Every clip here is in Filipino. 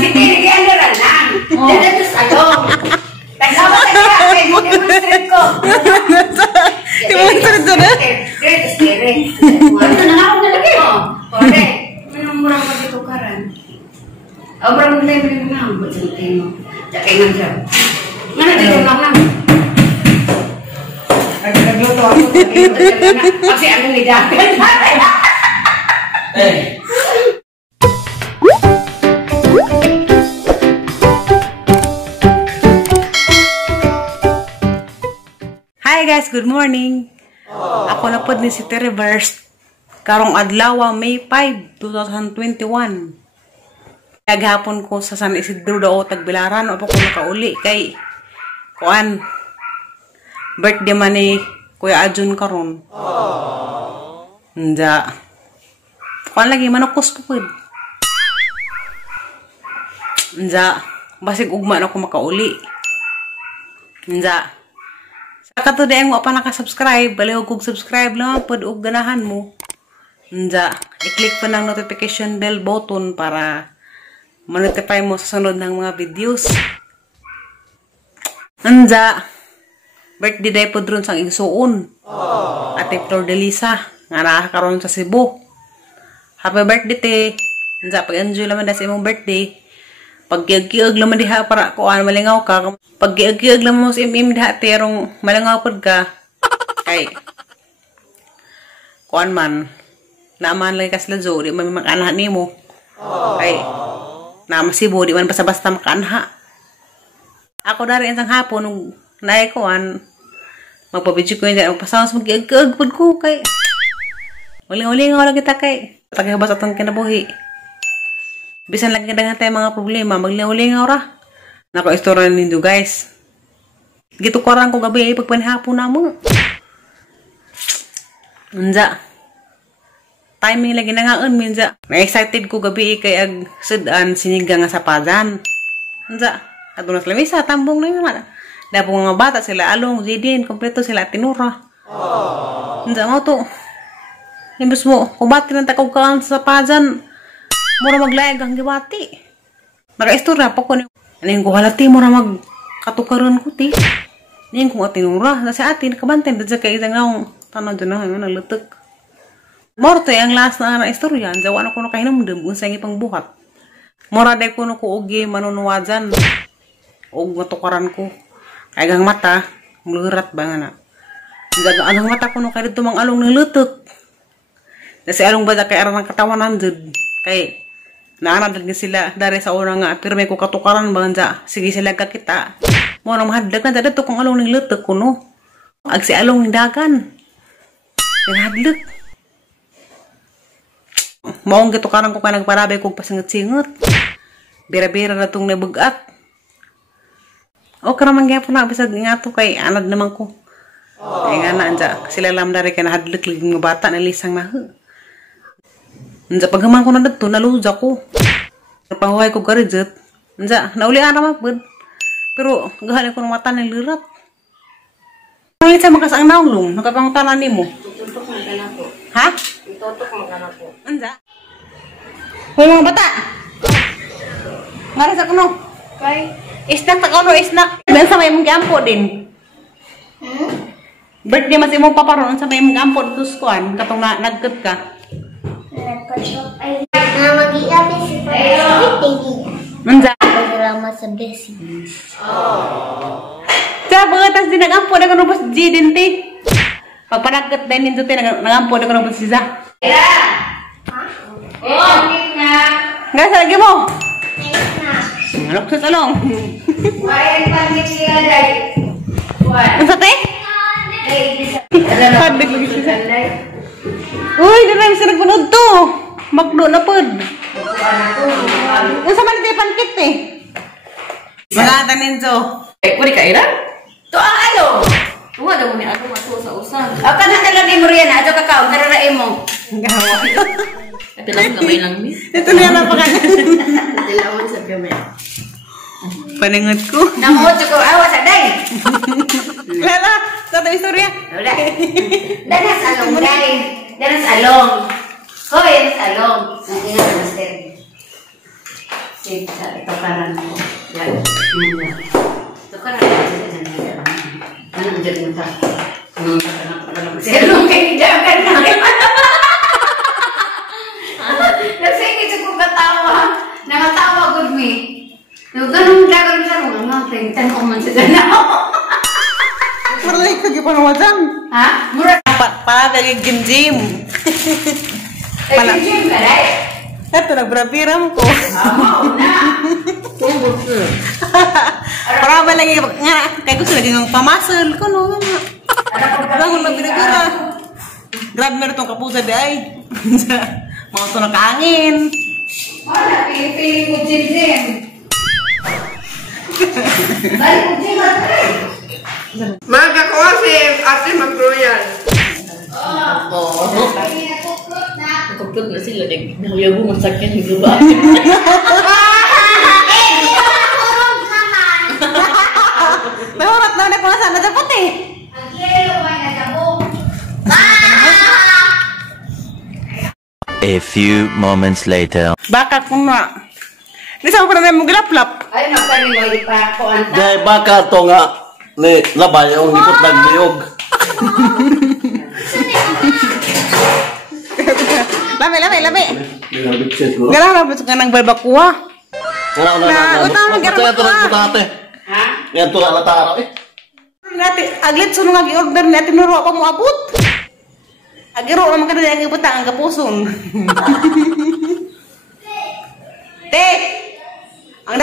si Tiri ano lang. Dada to sa along. Tasawa ka niya, kaya demonstrate ko. Demonstrate ko na? Dito, Tiri. Ano na ako nalagay? Correct. Anong murang magitukaran? Murang tayo malimang. Ba't sa tayo mo? Tsaka nga siya. Nga na dito lang. Nagluto ako. Kasi ano ni David. Hi guys, good morning. Ako na po ni si Reverse. Karong adlaw, May 5, 2021. Naghapon ko sa San Isidro daw Tagbilaran o pa ko nakauli kay kuan birthday man ni Kuya Ajun karon. Nda. Kuan lagi manukos ko pud. Nda, basig ugma na ko makauli. Nda. Sa katuday mo pa naka-subscribe, baliw kog subscribe lang pud ug ganahan mo. Nda, i-click pa ng notification bell button para ma-notify mo sa sunod ng mga videos. Nda, birthday day po dron sang igsuon. Ate Flor de Lisa, nga nakakaroon sa Cebu. Happy birthday, te. Nda, pag-enjoy naman sa imong birthday. Pag-giag-giag naman diha para kuan malingaw ka. Pag-giag-giag naman mo sa imim diha, te, arong malingaw pod ka. Kay, kuan man, naman lang kasla jo, di man makanha nimo. Kay, na masibo, di man basta-basta makanha. Ako dari isang hapon, nung naay kuan, magpabidyo ko yun dyan, magpasawas mag-giag-giag pod ko, kay, maling-malingaw lang kita kay, tagabas atong kinabuhi. Bisan lang kita nga tayo mga problema, maling-malingaw ra. Nako-istorya nindo guys. Gito ko ko gabi, pagpanihapon na mo. Unja. Timing lagi na nga minja. Na-excited ko gabi kay ag sudan siniga nga sa padan. Unja. Ato na sila misa, tambong na yun. Dapo nga bata sila along, zidin, kompleto sila tinura. Unja mo to. Imbes mo, kubati ng takog-kawan sa padan, mura maglayag ang giwati. Naka-istorya pa ko. Ano yung kuhalati, mura magkatukaron ko, ti. Ano yung kung atinura. Nasa atin, kabantay, dadya kayo nga tanong dyan na ngayon, naglutok. Morto ang last na istorya. Jawa na ko na kahinamdam, unsang ipang buhat. Mura day ko na ko ugi, manunuwadyan. Og matukaran ko. Kaya ang mata, mulurat ba nga na. Ang mata ko na kayo dito mang along naglutok. Kasi along ba kay arang katawanan dyan. Kay, naanad lagi sila dari sa una nga, pero may ko katukaran ba nga, sige sila kakita. Mura mahadlag na dito kung along naglutok ko no. Ag si along dagan. Nagahadlag. Maong gitukaran ko ka nagparabay kong pasingat-singat. Bira-bira na itong nabugat. O karamang gaya po na, bisag nga to kay anad naman ko. Kaya nga na, anja, sila lam dari ka nahadlag liging mga bata na lisang na. Anja, paghaman ko na dito, naluja ko. Napanguhay ko garidjat. Anja, naulian naman po. Pero, gahalin ko ng mata ng lirat. Pangit sa makas ang naulong, nakapangutanan ni mo. Tutok magana po. Ha? Tutok magana po. Anja. Hoy mga bata. Ngaras ako no. Kay? Isnak ta ko isnak. Ben sa may mong giampo din. Birthday mas imong paparon sa may mong giampo dito skuan katong nagkut ka. Nagkashop ay mag-iapi si Pagkakas. Anja. Salamat sa blessing. Sa bangatas din nagampo na kanubos G din ti. Pagpanagkat din nito ti nagampo na kanubos si Za. Kaya! Oh, na. Nga sa lagi mo. Next na. Alok sa salong. Wayan pangit sila day. What? Unsa te? Hadig lagi siya. Uy, dala mi sa nagpunod to. Magdo na pod. Unsa man ti pankit te? Mga taninso. Wari ka ira? To ang alo. Tuwa daw ni ato matusa-usan. Aka na talagay mo riyan, ato kakaon kararae mo. Gawa. Ito lang gamay lang ni. Ito na yan ang pangalan. Dilawan sa gamay. Paningot ko. Namot ko awas aday. Lala, sa ito istorya. Wala. Danas along day. Danas along. Hoy, danas along. Nandiyan na master. Tukaran ko. Yan. Tukaran ko sa dyan. Anong dyan mo ta? Sino kayo dyan ka na? Kasi kasi ko katawa. Nakatawa good me. No, ganun dagan sa mga mga tan ko man sa dyan ako. Marlay ka pa naman dyan. Ha? Mura. Para lagi gym. Pala. Gym ka rin. Ito, nagbrabiram ko. Oo na. Para ba lagi nga, kaya gusto lagi ng pamasal ko, no? Parang kung nagbirabira. Grabe meron itong kapusa di ay. Mga ito nakaangin. Wala, pili-pili ko gym. Balik ko gym at rin. Magkakuha si Ate Mag-Royal. Kuplot na sila, nahuyago masakyan yung lupa. May orat na ulit mga sana dapat eh. Ang kilo ba na jabong? A few moments later. Baka kung na. Hindi sa ko pa na mo gilaplap. Ay, nagpani mo ipa ko anta. Dahil baka to nga ni labay ang ikot nagbiyog. Lami. Nilabitsit ko. Gala rabot ka ng barbakuha. Utang Magkaya to nagputate. Ha? Yan to na lataraw eh. Nati aglit suno nga gi-order ni Ate Nuro pa mo abot. Agiro naman kada yang ibutang ang kapuson. Te. Ang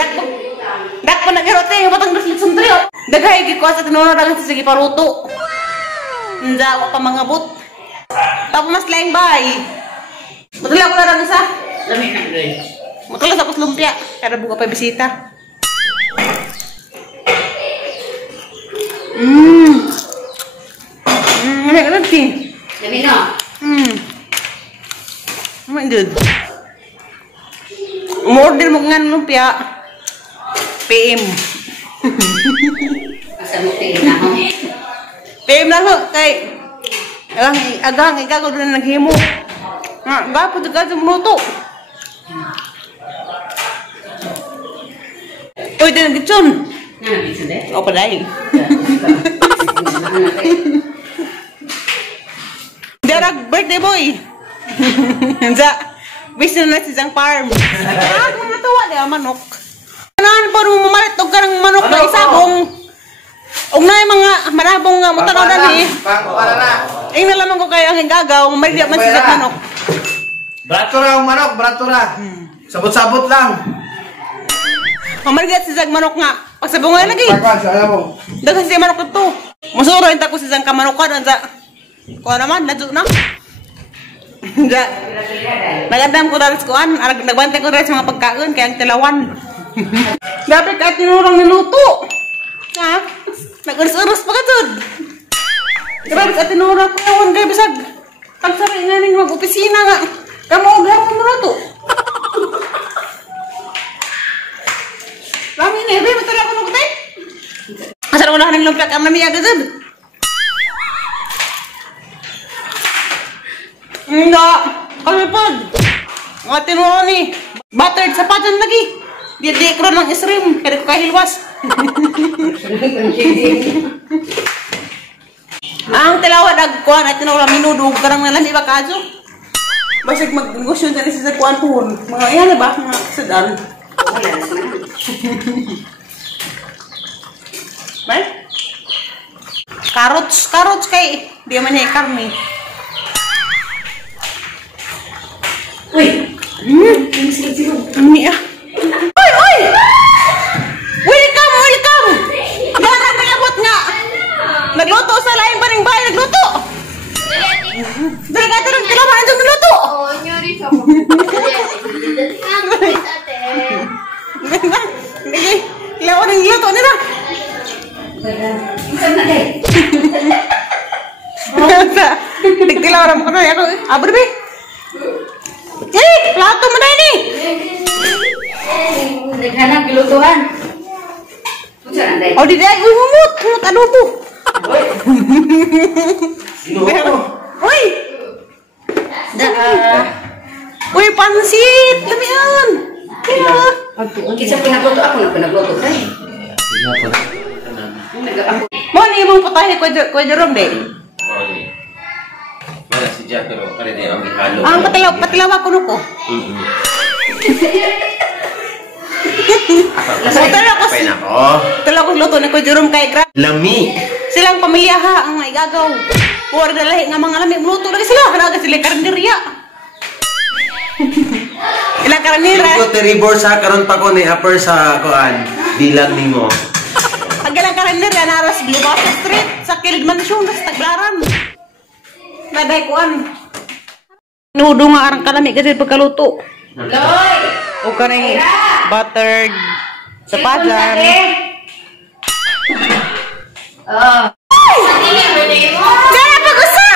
dakpo na giro te ibutang daslit suntrio. Daghay gi ko sa Ate Nuro dagan sa sige paruto. Nda ko pa mangabot. Tapos mas laing bay. Betul ako na lang sa. Lami na guys. Matulas ako sa lumpia. Kada buka pa bisita. Ano lagi? Dami no? Oh my god. Umorder mo nga ng lumpia. PM. Asa mo tingin na ho? PM na ho. Kay agang ikaw doon na naghimo. Gapo ito ka sa minuto. Uy, din ang gitsun. Ano bisa deh? O, padahin. Darag birthday boy. Sa, wish na si Zang Farm. Mga tuwa di ang manok. Kanahan pa nung mamalit og karang manok na isabong. Og na yung mga marabong nga mutanaw dali. Para na. Ing nalaman ko kaya ang hingagaw, mamalit man si Zang manok. Bratura ang manok, bratura. Sabot-sabot lang. Mamalit si Zang manok nga. Pagsabungan lagi. Pagkwan, sa alam mo. Dagan si manok ito. Masuro yung tako si Zang kamanokan. Kuha naman, nadyo na. Nagandam ko dahil kuhan. Nagbantay ko dahil sa mga pagkaon. Kaya ang tilawan. Dapat kahit tinurang niluto. Ha? Nag-uras-uras pa ka dun. Grabe kahit tinurang ko yawan kayo bisag. Pagsari nga ning mag-opisina nga. Kamu og hapon mo na to. Rami na, Ebe, matala ko nung kutay. Asal ko na ng lumpia ka mami agad. Hindi. Kalipad. Mga tinuro ni. Buttered sa patan lagi. Di ko ng isrim. Kaya ko kahilwas. Ang tilawad agkuhan at tinuro minudog. Karang nalang iba kaso. Basig mag-negosyo dyan sa kuhan po. Mga iyan na ba? Mga kasadal. Ba? Carrots kay. Di man niya karni. Uy! Ini ah. Oi! Welcome! Dapat nagabot nga. Nagluto sa lain pa ning bahay, nagluto. Dali ka tarong tilawan ang nagluto. Oh, nyari kamu. Sige, tilawan ang luto nila. Isa na deh. Tigtilawan mo ko na ako. Abot be. Plato mo na ini. Naghanap gilutuan. Unsa na deh? Oh, di day. Uy, humut adobo. Uy. Uy, pansit. Lamian. Kaya. Kinsa pinagluto ako na pinagluto kay. Mo ni mong putahe ko Jerome de. Wala si Jack pero kare di ang ihalo. Ang patilaw ko nuko. Tala ko luto ni ko Jerome kay Gra. Lami. Silang pamilya ha ang igagaw. Or dalahi nga mga lami luto lagi sila kana sila karinderya. Ilang karinderya. Ko teribor sa karon pa ko ni upper sa kuan. Dilag nimo. Pagkalang karinderya naras Global Street sa Kilid Mansion sa Taglaran. Naday kuan. Nudo nga arang kalami kasi pagkaluto. Loy. O kanay buttered sa pajan. Dara pagusa!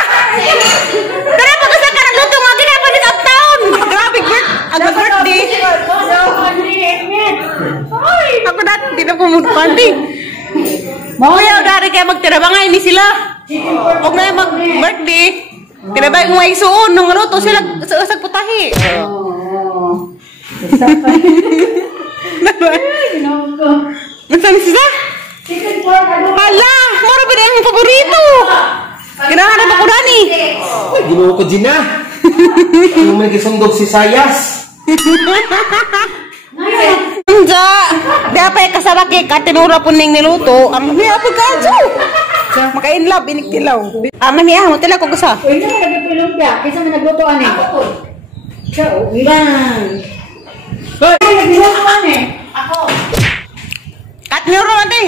Dara pagusa ka nagluto nga ginapa ni uptown. Grabe birthday. Ako dati di na kumudpandi. Kuya, dari kayo magtirabangay ni sila. Huwag na mag-birthday. Tinabay mo ay suon nung luto sila sa usag putahi. Nasaan sila? Hala! Mara ba na yung paborito? Ginahanap ako Dani. Ginawa ko Gina. Ano may gisundog si Sayas? Enja, dapat kasama kay katinura po ning niluto. Ang niya po kadyo. Makainlab iniktilaw. Ang niya mo tila ko gusa. Uy, na nagpilong biya. Kaysa man naglutoan eh. Ako. Siya, ilan. Hoy, naglutoan eh. Ako. Katinura ate.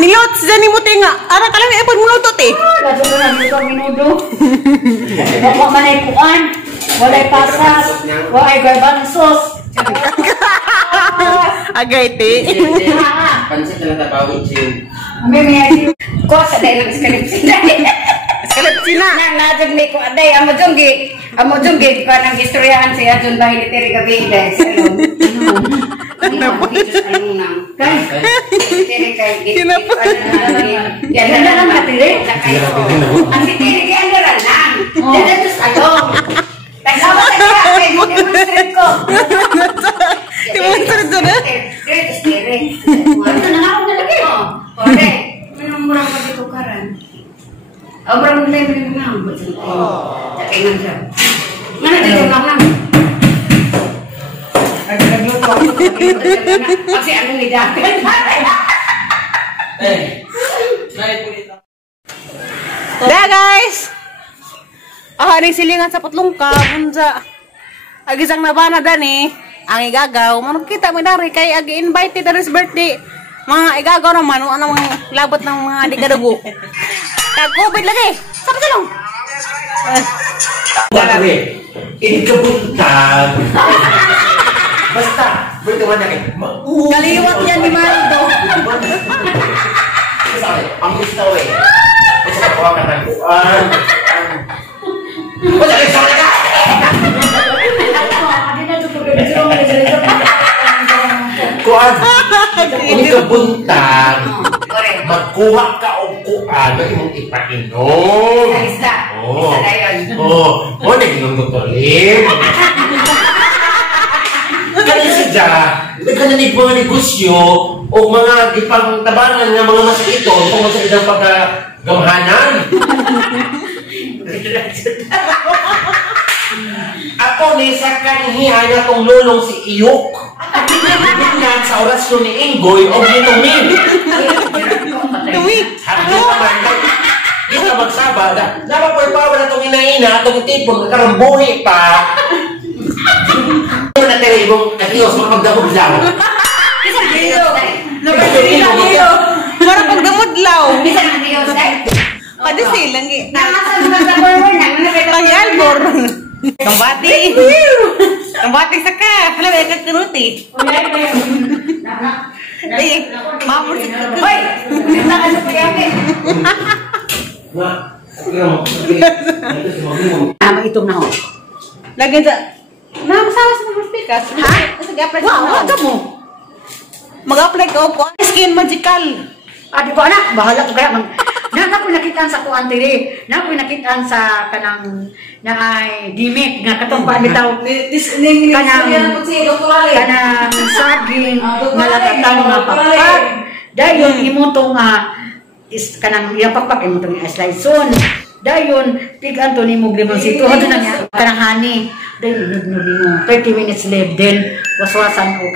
Nilot sa ni mo tinga. Ara ka lang ipon mo luto te. Lato ko na nito minudo. Bako man ay kuan. Walay pasas. Walay garban sauce. Agay te. Pansit na tabawi Jim. May ko sa dahil ng skalipsina. Skalipsina. Najag may ko aday. Amo junggi. Pa nang istoryahan siya dun bahay ni Terry Gavides. Ano? Kay? Terry kay. Yan na lang na Terry. Ang si Terry kay andaran lang. Yan na just along. Nagsawa sa kaya. Kay demonstrate ko. Demonstrate ko na? Great is Terry. Ano na nga ako nalagay? Kore. Minumurang ko dito karan. Obrang mulai minumang. Sakay nga siya. Mana dito nga lang. Nagluto ako. Kasi ano ni David. Da guys. Ni silingan sa putlong ka. Bunsa. Agisang nabana dani. Ang igagaw. Manong kita mo dari kay agi-invited na rin birthday. Mga igagaw naman. Ano mga labot ng mga dikadugo. Kag-COVID lagi. Sabi ka lang. Bakit? Ini kebuntag. Basta, berteman na kayo. Kaliwat yan ni Maldo. Sorry, ang gusto eh. Gusto ko ka ng kuwan. Wala kayo sa ka! Kuwan, ini kebuntag. Magkuha ka o kuwan na imong ipainom. Isa. Oh. Isa na yun. Oh, nag-inom Dr. Lim. Kaya sadya, nagkananig mga negosyo o mga ipang tabangan ng mga masakito tungkol sa isang pagkagamhanan. Ako ni sa kanihihan na itong lulong si Iyok. Pinagbibinan sa orasyon ni Ingoy o Ginumin. Happy naman. Di ka magsaba. Dapat po ipawa na itong inaina, itong tipon, karambuhi pa. Ano na tere ibong atiyos, magdamog lang. Isang Diyos. Para pagdamudlaw. Isang Diyos. Padisil lang eh. Nakasal mo sa borber na. Pangalbor. Kambati. Kambati sa ka. Hala, may kagkanuti. Ay, mamur sa kagkanuti. Hoy! Nakasal mo yan eh. Itong na ho. Lagi sa... Namasawa sa mga speakers. Ha? Mag-apply ka mo. Mag-apply ka ko. Skin Magical. Di ba anak? Bahala ko kaya. Na ko nakitaan sa kuan tiri. Na ko nakitaan sa kanang na ay dimik nga katong bitaw kanang saging nga lakatan nga pakpak dayon imuto nga is kanang iyapakpak imuto nga sliceon dayon pigan to nimo limang sito hadto na niya kanang honey dayon nimo 30 minutes left then waswasan o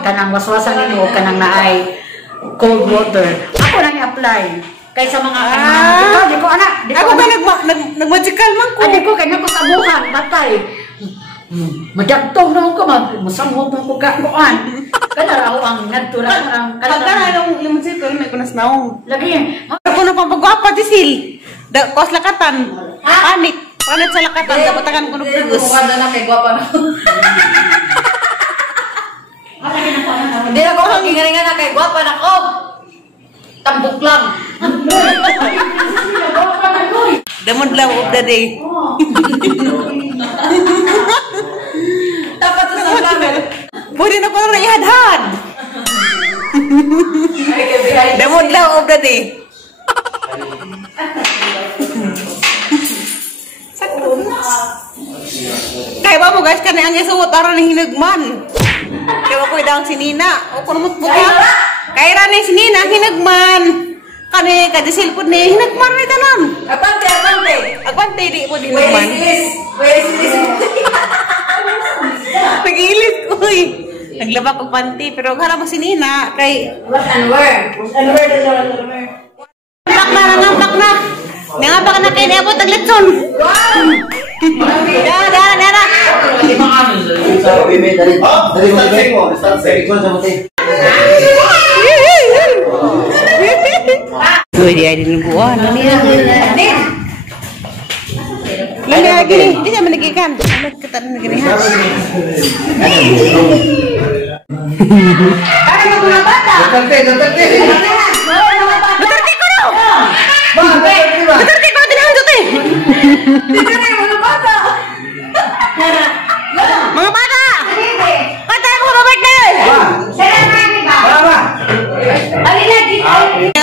kanang waswasan nimo kanang naay cold water ako na i-apply kaysa mga ikaw, di ko anak. Ako ba nag-magical man ko? Adi ko, kanya ko sa buhan, batay. Madagtong naman ko, masamot mo ko kakuan. Kaya ako ang nagtura. Pagka nung limang may kunas naong. Lagi, Ako na pagwapa di sil. Kos lakatan. Panik. Panit sa lakatan. Kapatakan ko nung pagos. Mukha na kay gwapa na. Hindi ako kakingaringan na kay gwapa na ko. Tambok lang. The mudlaw of the day. Dapat sa sabi. Pwede na ko na ihadhad. The mudlaw of the day. Kaya ba mo guys, kanina ang isuot aron ng hinagman. Kaya ko idang sinina. O kung mutbuka. Kaya rin si Nina, hinagman. Kani, kadisil po ni, hinagman rin tanan. Agpante. Agpante, di po hinagman. Wesilis. Nagilit ko eh. Naglaba ko panty, pero kala mo si Nina, kay... What and where? Nampak na. Nangapak na kayo, niabot ang letson. Dara. Tuh dia di buah ini. Lagi gini, dia menegikan. Anak ketan gini ha. Ada mga bata. Duterte. Duterte ko no. Duterte ko din hanjut eh. mga bata. Mga bata. Patay mo Robert Del.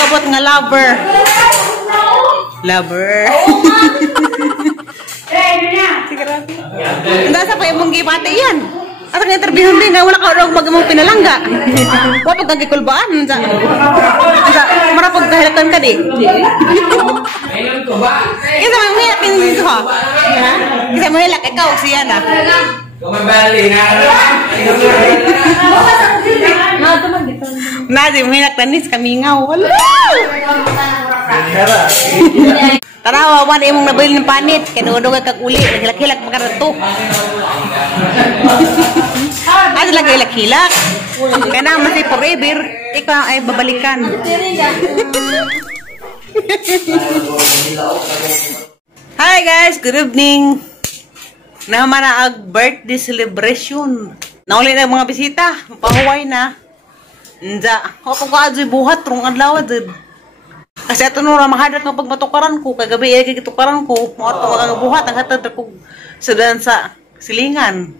Abot nga lover. Sigurado. Hindi sa pa yung gipate yan. At ang interviewin din na wala ka rin mag-among pinalangga. Wapag ang kikulbaan. Marapag kahirakan ka di. Isa may mahilak yung dito ha. Isa mahilak, ikaw siya na. Nadi mahilak tanis kami nga. Wala. Tarawa, wala imong nabili ng panit. Kinudo ka kag-uli. Hilak-hilak makarato. Asa lagi hilak-hilak. Kaya na masay forever. Ikaw ay babalikan. Hi guys, good evening. Naman na ang birthday celebration. Nauli na mga bisita. Pahuway na. Nda. Ako ka adzoy buhat. Rung adlaw adzoy. Kasi ito nung mahadat ng pagmatukaran ko, kagabi ay kagitukaran ko, mga ito mga buhat, ang hatad ko sa silingan.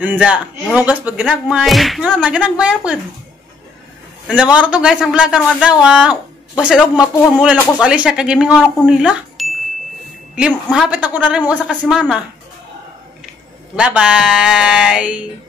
Nanda, mahugas pag ginagmay, ginagmay apod. Nanda, mga ito guys, ang vlogan ng adawa, basta nung mapuha mula na ko sa Alicia, kagimingan ako nila. Mahapit ako na rin mo sa kasimana. Bye-bye!